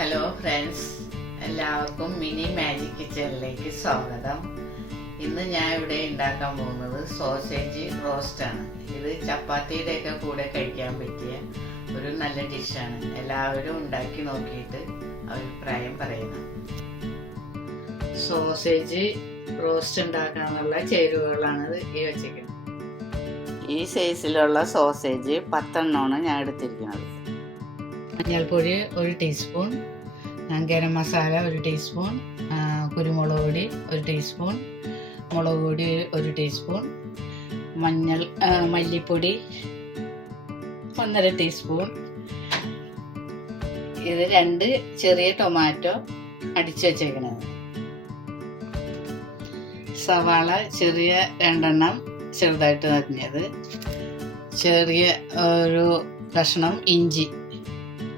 Hello friends, എല്ലാവർക്കും mini magic കിച്ചണിലേക്ക് സ്വാഗതം. ഇന്ന് ഞാൻ ഇവിടെ ഉണ്ടാക്കാൻ പോകുന്നത് സോസേജ് റോസ്റ്റാണ്. ഇത് ചപ്പാത്തിയുടെയൊക്കെ കൂടെ കഴിക്കാൻ പറ്റിയ ഒരു നല്ല ഡിഷാണ്. എല്ലാവരും ഉണ്ടാക്കി നോക്കിയിട്ട് അഭിപ്രായം പറയണം. സോസേജ് റോസ്റ്റ് ഉണ്ടാക്കാനുള്ള ചേരുവകളാണ് ഈ വെച്ചിരിക്കുന്നത്. ഈ സൈസിലുള്ള സോസേജ് 10 എണ്ണമാണ് ഞാൻ എടുത്തിരിക്കുന്നത്. മഞ്ഞൾപ്പൊടി 1 ടീസ്പൂൺ, ഗരം മസാല 1 ടീസ്പൂൺ, കുരുമുളക് പൊടി 1 ടീസ്പൂൺ, മുളക് പൊടി 1 ടീസ്പൂൺ, മല്ലിപ്പൊടി 1.5 ടീസ്പൂൺ. ഇത് 2 ചെറിയ ടൊമാറ്റോ അടിച്ചു വച്ചേക്കണത്, സവാള ചെറിയ 2 എണ്ണം ചെറുതായിട്ട് അരിഞ്ഞത്, ചെറിയ ഒരു കഷ്ണം ഇഞ്ചി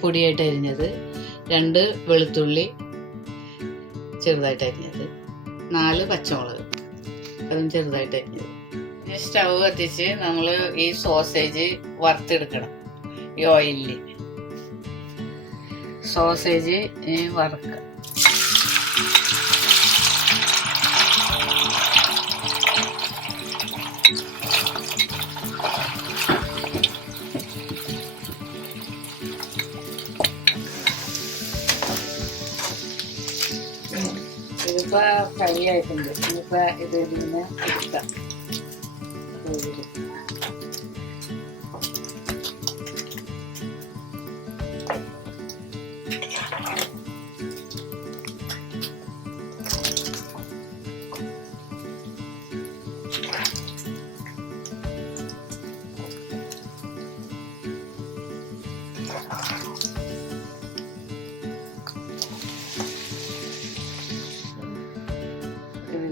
പൊടിയായിട്ട് അരിഞ്ഞത്, 2 വെളുത്തുള്ളി ചെറുതായിട്ട് അരിഞ്ഞത്, 4 പച്ചമുളക് അതും ചെറുതായിട്ട് അരിഞ്ഞത്. സ്റ്റൗ കത്തിച്ച് നമ്മൾ ഈ സോസേജ് വറുത്തെടുക്കണം. ഈ ഓയിലിൽ സോസേജ് വറുക്കുക. ഇതിപ്പോ ഫ്രൈ ആയിട്ടുണ്ട്. ഇനിയിപ്പോ ഇതിൽ നിന്ന് എടുക്കാം.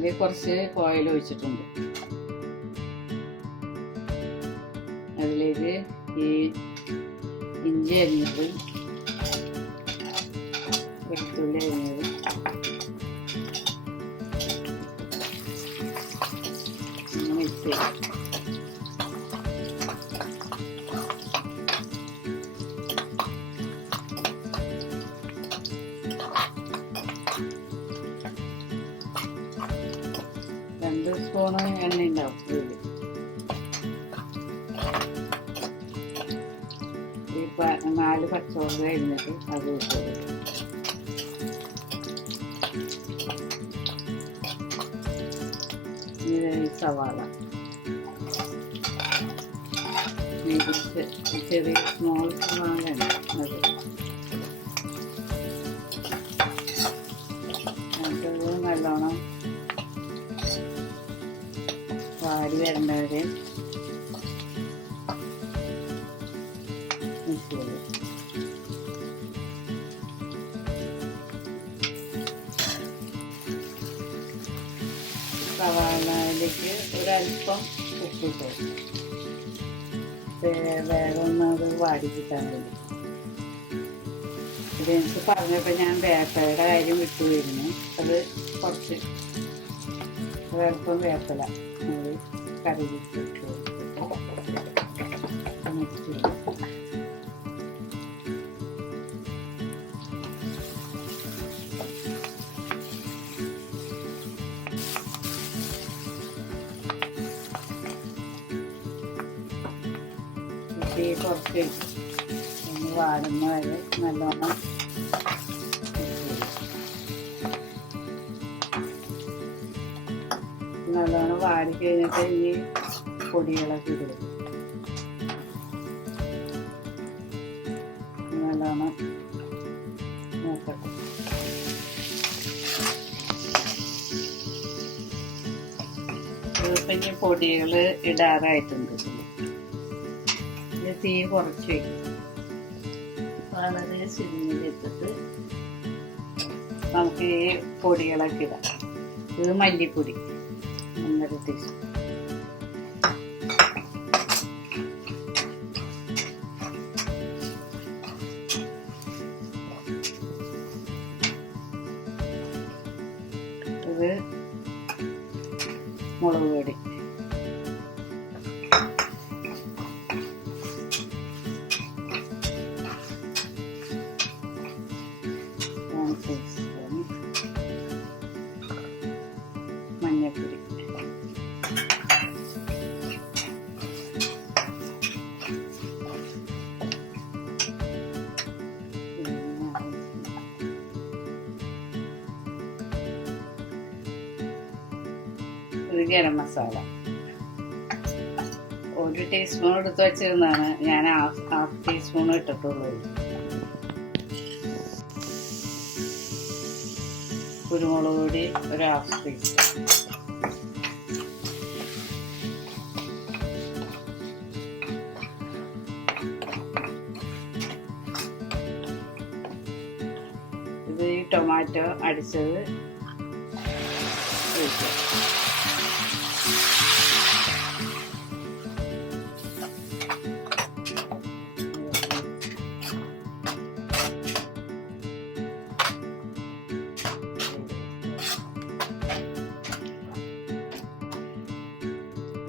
ഇതിൽ കുറച്ച് ഓയിൽ ഒഴിച്ചിട്ടുണ്ട്. അതിലേക്ക് ഈ ഇഞ്ചി അരിഞ്ഞത്, വെളുത്തുള്ളി അരിഞ്ഞത്, മിക്സ് ചെയ്യും. രണ്ട് സ്പൂണ് എണ്ണ ഉണ്ടാവും ഇതിൽ. ഈ 4 പച്ചമുളക് അരിഞ്ഞിട്ട് അത് ഇട്ട് കൊടുക്കും. സവാള ചെറിയ സ്മോൾ സവാളയാണ് അത്. അത് നല്ലോണം വാടി വരേണ്ടവരെ മിക്സ് ചെയ്ത് സവാളയിലേക്ക് ഒരല്പം ഉപ്പിട്ട് വേറെ ഒന്ന് അത് വാടി കിട്ടാൻ വേണ്ടി. ഇത് എനിക്ക് പറഞ്ഞപ്പോൾ ഞാൻ വേപ്പയുടെ കാര്യം വിട്ടുപോയിരുന്നു. അത് കുറച്ച് ഒരല്പം വേപ്പല കറി മിക്സ് ചെയ്യും. കുറച്ച് ഒന്ന് വാടുന്ന വരെ നല്ലോണം നല്ലോണം വാടി കഴിഞ്ഞിട്ട് ഇനി പൊടികളൊക്കെ ഇടും. നല്ലോണം നോക്കട്ടെ. ഇതിപ്പോൾ ഇനി പൊടികൾ ഇടാറായിട്ടുണ്ട്. തീ കുറച്ച് വയ്ക്കും. വളരെ സിമ്മിലിട്ടിട്ട് നമുക്ക് ഈ പൊടികളൊക്കെ ഇടാം. ഇത് മല്ലിപ്പൊടി 1.5 ടീസ്പൂൺ, ഇത് മുളക് പൊടി, ഗരം മസാല 1 ടീസ്പൂൺ എടുത്ത് വെച്ചിരുന്നതാണ്, ഞാൻ ഹാഫ് ടീസ്പൂൺ ഇട്ടിട്ടുള്ളൂ. കുരുമുളക് പൊടി ഒരു ഹാഫ് ടീസ്പൂൺ. ഇത് ഈ ടൊമാറ്റോ അടിച്ചത് ഒഴിക്കാം.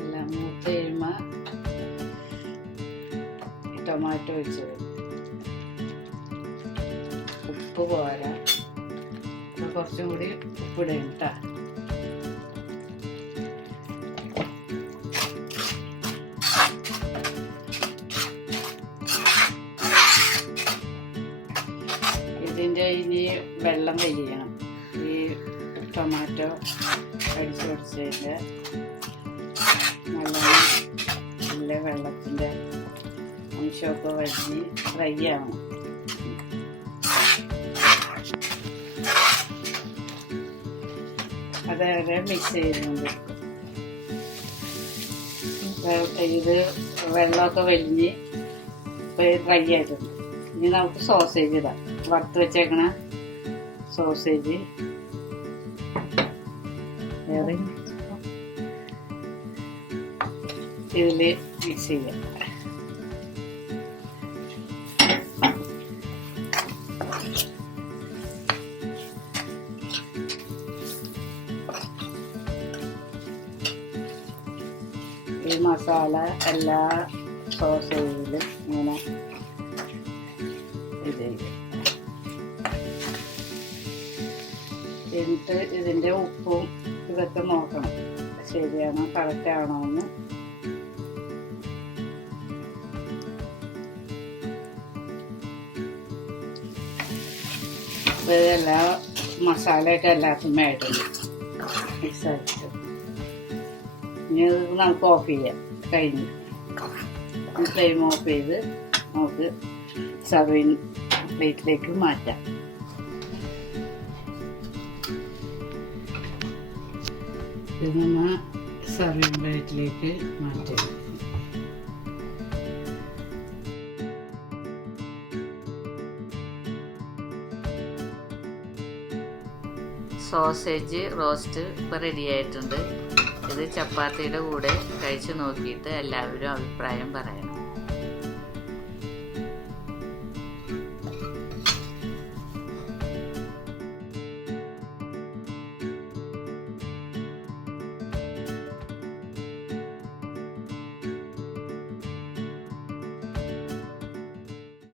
എല്ലാം മൂത്ത് കഴിയുമ്പോൾ ടൊമാറ്റോ ഒഴിച്ചത്. ഉപ്പ് പോരാ, കുറച്ചും കൂടി ഉപ്പിടണം കേട്ടോ. ഇതിൻ്റെ ഇനി വെള്ളം കഴിയണം. ഈ ടൊമാറ്റോ അടിച്ചു പൊടിച്ചതിൻ്റെ നല്ല വെള്ളത്തിൻ്റെ അംശമൊക്കെ വഴി ഫ്രൈ ആവണം. അതേപോലെ മിക്സ് ചെയ്യുന്നുണ്ട്. ഇത് വെള്ളമൊക്കെ വലിഞ്ഞ് ഫ്രൈ ആയിട്ടുണ്ട്. ഇനി നമുക്ക് സോസേജ് ഇടാം. വറുത്ത് വെച്ചേക്കണ സോസേജ് ഇതിൽ മിക്സ് ചെയ്യാം. ഈ മസാല എല്ലാ സോസേജിലും ഇങ്ങനെ ഇത് എന്നിട്ട് ഇതിൻ്റെ ഉപ്പും ഇതൊക്കെ നോക്കണം, ശരിയാണോ കറക്റ്റ് ആണോ എന്ന്. ഇതെല്ലാ മസാലയൊക്കെ എല്ലാത്തിനും ആയിട്ടുണ്ട് മിക്സ് ആയിട്ട്. ഇനി ഇത് നമുക്ക് ഓഫ് ചെയ്യാം. കഴിഞ്ഞ് ഫ്ലെയിം ഓഫ് ചെയ്ത് നമുക്ക് സർവിങ് പ്ലേറ്റിലേക്ക് മാറ്റാം. ഇത് നമ്മൾ സർവിങ് പ്ലേറ്റിലേക്ക് മാറ്റാം. സോസേജ് റോസ്റ്റ് ഇപ്പോൾ റെഡി ആയിട്ടുണ്ട്. ഇത് ചപ്പാത്തിയുടെ കൂടെ കഴിച്ച് നോക്കിയിട്ട് എല്ലാവരും അഭിപ്രായം പറയണം.